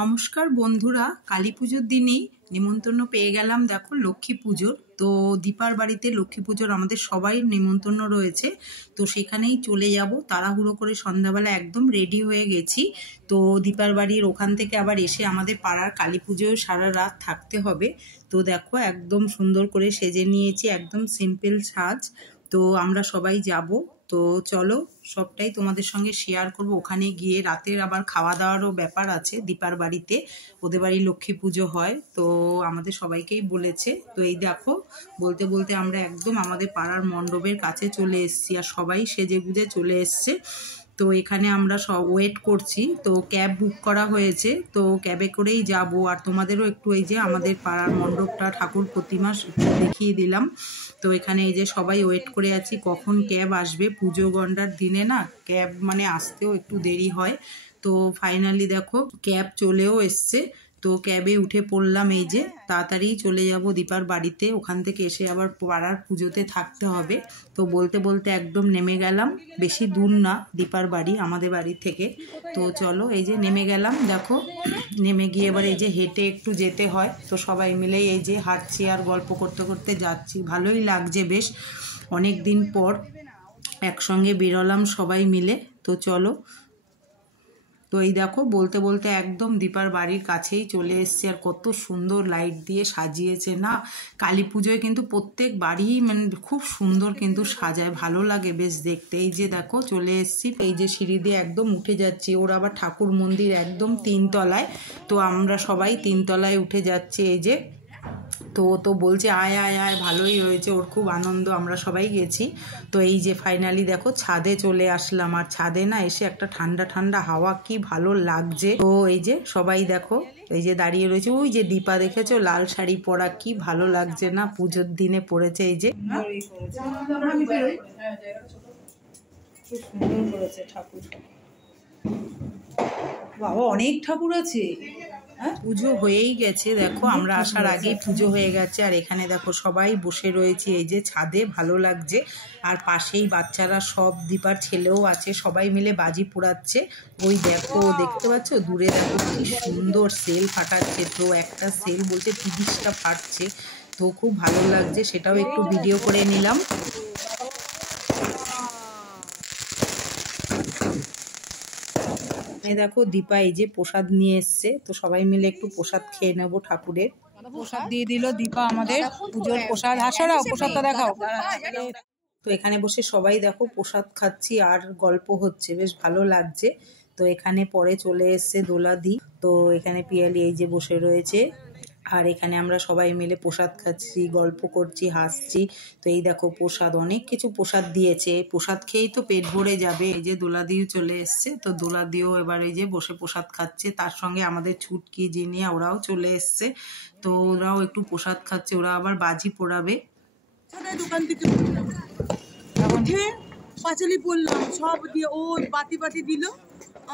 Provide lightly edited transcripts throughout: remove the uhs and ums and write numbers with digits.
নমস্কার বন্ধুরা, কালী পুজোর দিনেই নিমন্ত্রণ পেয়ে গেলাম। দেখো লক্ষ্মী পুজোর, তো দীপার বাড়িতে লক্ষ্মী পুজোর আমাদের সবাই নিমন্ত্রণ রয়েছে। তো সেখানেই চলে যাব, তাড়াহুড়ো করে সন্ধ্যাবেলা একদম রেডি হয়ে গেছি। তো দীপার বাড়ির ওখান থেকে আবার এসে আমাদের পাড়ার কালী পুজোয় সারা রাত থাকতে হবে। তো দেখো একদম সুন্দর করে সেজে নিয়েছি, একদম সিম্পল সাজ। তো আমরা সবাই যাব। তো চলো সবটাই তোমাদের সঙ্গে শেয়ার করব। ওখানে গিয়ে রাতের আবার খাওয়া দাওয়ারও ব্যাপার আছে দীপার বাড়িতে, ওদের বাড়ি লক্ষ্মী পুজো হয়। তো আমাদের সবাইকেই বলেছে। তো এই দেখো বলতে বলতে আমরা একদম আমাদের পাড়ার মণ্ডপের কাছে চলে এসেছি, আর সবাই সেজে গুজে চলে এসছে। তো এখানে আমরা সব ওয়েট করছি। তো ক্যাব বুক করা হয়েছে, তো ক্যাবে করেই যাব। আর তোমাদেরও একটু এই যে আমাদের পাড়ার মণ্ডপটা, ঠাকুর প্রতিমা দেখিয়ে দিলাম। তো এখানে এই যে সবাই ওয়েট করে আছি কখন ক্যাব আসবে। পুজো গন্ডার দিনে না ক্যাব মানে আসতেও একটু দেরি হয়। তো ফাইনালি দেখো ক্যাব চলেও এসছে। তো ক্যাবে উঠে পড়লাম। এই যে তাড়াতাড়ি চলে যাব দীপার বাড়িতে, ওখান থেকে এসে আবার পাড়ার পুজোতে থাকতে হবে। তো বলতে বলতে একদম নেমে গেলাম। বেশি দূর না দীপার বাড়ি আমাদের বাড়ি থেকে। তো চলো এই যে নেমে গেলাম। দেখো নেমে গিয়ে এবার এই যে হেঁটে একটু যেতে হয়। তো সবাই মিলেই এই যে হাঁটছি আর গল্প করতে করতে যাচ্ছি। ভালোই লাগছে, বেশ অনেক দিন পর একসঙ্গে বেরোলাম সবাই মিলে। তো চলো। তো এই দেখো বলতে বলতে একদম দীপার বাড়ির কাছেই চলে এসছে। আর কত সুন্দর লাইট দিয়ে সাজিয়েছে না। কালী পুজোয় কিন্তু প্রত্যেক বাড়ি মানে খুব সুন্দর কিন্তু সাজায়, ভালো লাগে বেশ দেখতে। এই যে দেখো চলে এসছি, এই যে সিঁড়ি দিয়ে একদম উঠে যাচ্ছি। ওর আবার ঠাকুর মন্দির একদম 3 তলায়। তো আমরা সবাই 3 তলায় উঠে যাচ্ছি। এই যে তো বলছে আয় আয় আয়, ভালোই হয়েছে, ওর খুব আনন্দ, আমরা সবাই গেছি। তো এই যে ফাইনালি দেখো ছাদে চলে আসলাম। আর ছাদে না এসে একটা ঠান্ডা ঠান্ডা হাওয়া, কি ভালো লাগছে। তো এই যে সবাই দেখো এই যে দাঁড়িয়ে রয়েছে। ওই যে দীপা দেখেছো লাল শাড়ি পরা, কি ভালো লাগছে না, পুজোর দিনে পরেছে। এই যে খুব সুন্দর করেছে ঠাকুর। বাবা অনেক ঠাকুর আছে। পুজো হয়েই গেছে, দেখো আমরা আসার আগেই পুজো হয়ে গেছে। আর এখানে দেখো সবাই বসে রয়েছে এই যে ছাদে, ভালো লাগছে। আর পাশেই বাচ্চারা সব, দীপার ছেলেও আছে, সবাই মিলে বাজি পোড়াচ্ছে। ওই দেখো দেখতে পাচ্ছ দূরে, দেখো কি সুন্দর সেল ফাটাচ্ছে। তো একটা সেল বলতে 30টা ফাটছে। তো খুব ভালো লাগছে, সেটাও একটু ভিডিও করে নিলাম। এই দেখো দীপা এই যে প্রসাদ নিয়ে এসছে। তো সবাই মিলে একটু প্রসাদ খেয়ে নেবো ঠাকুরের। প্রসাদ দিয়ে দিল দীপা আমাদের পুজোর প্রসাদ। হাসারাও প্রসাদটা দেখাও। তো এখানে বসে সবাই দেখো প্রসাদ খাচ্ছি আর গল্প হচ্ছে, বেশ ভালো লাগছে। তো এখানে পরে চলে এসছে দোলাদি। তো এখানে পিয়ালি এই যে বসে রয়েছে। আর এখানে আমরা সবাই মিলে প্রসাদ খাচ্ছি, গল্প করছি, হাসছি। তো এই দেখো প্রসাদ, অনেক কিছু প্রসাদ দিয়েছে। প্রসাদ খেয়েই তো পেট ভরে যাবে। এই যে দোলাদিও চলে এসছে। তো দোলাদিও এবার এই যে বসে প্রসাদ খাচ্ছে। তার সঙ্গে আমাদের ছুটকি জিনিয়া ওরাও চলে এসছে। তো ওরাও একটু প্রসাদ খাচ্ছে। ওরা আবার বাজি পোড়াবে। দোকান থেকে পাঁচালি পড়লাম সব দিয়ে, ও বাতি বাতি দিল,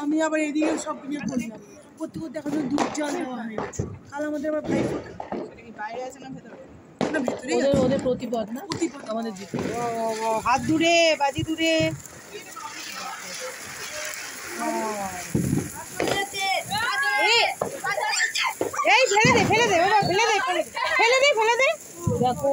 আমি আবার এদিকে সব নিয়ে করলাম। করতে করতে এখন দুধ জল দেওয়া হয়ে গেছে। কাল আমাদের আবার ভাই বাইরে আছে না ভেতরে? না ভেতরে, ওদের প্রতিপদ না, প্রতিপদ আমাদের দিকে। হাত দূরে, বাজি দূরে। এই ফেলে দে ফেলে দে বাবা, ফেলে দে ফেলে দে ফেলে দে। দেখো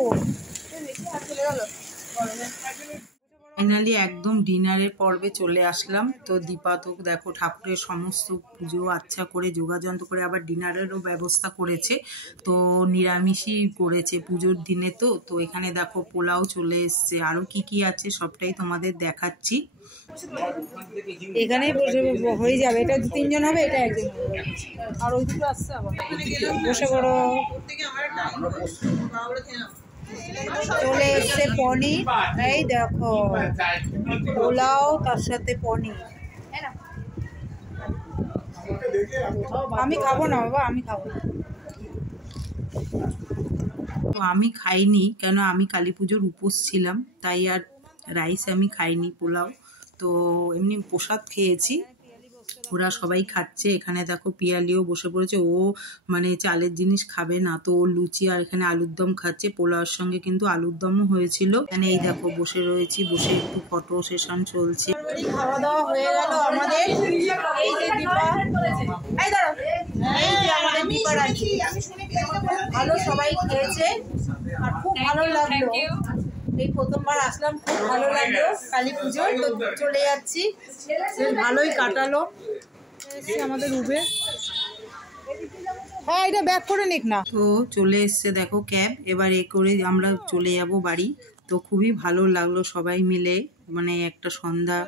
ফাইনালি একদম ডিনারের পর্বে চলে আসলাম। তো দীপা তো দেখো ঠাকুরের সমস্ত পুজো আচ্ছা করে যোগাযন্ত্র করে আবার ডিনারেরও ব্যবস্থা করেছে। তো নিরামিষই করেছে পুজোর দিনে। তো তো এখানে দেখো পোলাও চলে এসছে, আরও কি কি আছে সবটাই তোমাদের দেখাচ্ছি। এখানেই বসে হয়ে যাবে, এটা 2-3 জন হবে, এটা একজন আর ওই দুটো আসছে আবার। বসে পড়ো। চলে এসছে পনির, এই দেখো পোলাও তার সাথে পনির। আমি খাবো না বাবা, আমি খাবো না। তো আমি খাইনি, কেন আমি কালী পুজোর উপোস ছিলাম, তাই আর রাইস আমি খাইনি, পোলাও। তো এমনি প্রসাদ খেয়েছি। ওরা সবাই খাচ্ছে। এখানে দেখো পিয়ালিও বসে পড়েছে, ও মানে চালের জিনিস খাবে না। তো ও লুচি আর এখানে আলুর দম খাচ্ছে। পোলাওর সঙ্গে কিন্তু আলুর দমও হয়েছিল। এখানে এই দেখো বসে রয়েছি, বসে একটু ফটো সেশন চলছে। খাওয়া দাওয়া হয়ে গেল আমাদের। এই যে দীপা, এই দাঁড়াও, এই যে আমাদের দীপার আন্টি ভালো সবাই খেয়েছে আর খুব ভালো লাগলো। এই প্রথমবার আসলাম, খুব ভালো লাগলো কালী পুজোয়। তো চলে যাচ্ছি, বেশ ভালোই কাটালো। আমাদের উবের, হ্যাঁ এটা ব্যাক করে নিক না। তো চলে এসছে দেখো ক্যাব, এবার এ করে আমরা চলে যাব বাড়ি। তো খুবই ভালো লাগলো সবাই মিলে, মানে একটা সন্ধ্যা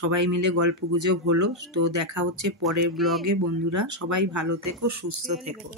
সবাই মিলে গল্প গুজব হলো। তো দেখা হচ্ছে পরের ব্লগে। বন্ধুরা সবাই ভালো থেকো, সুস্থ থেকো।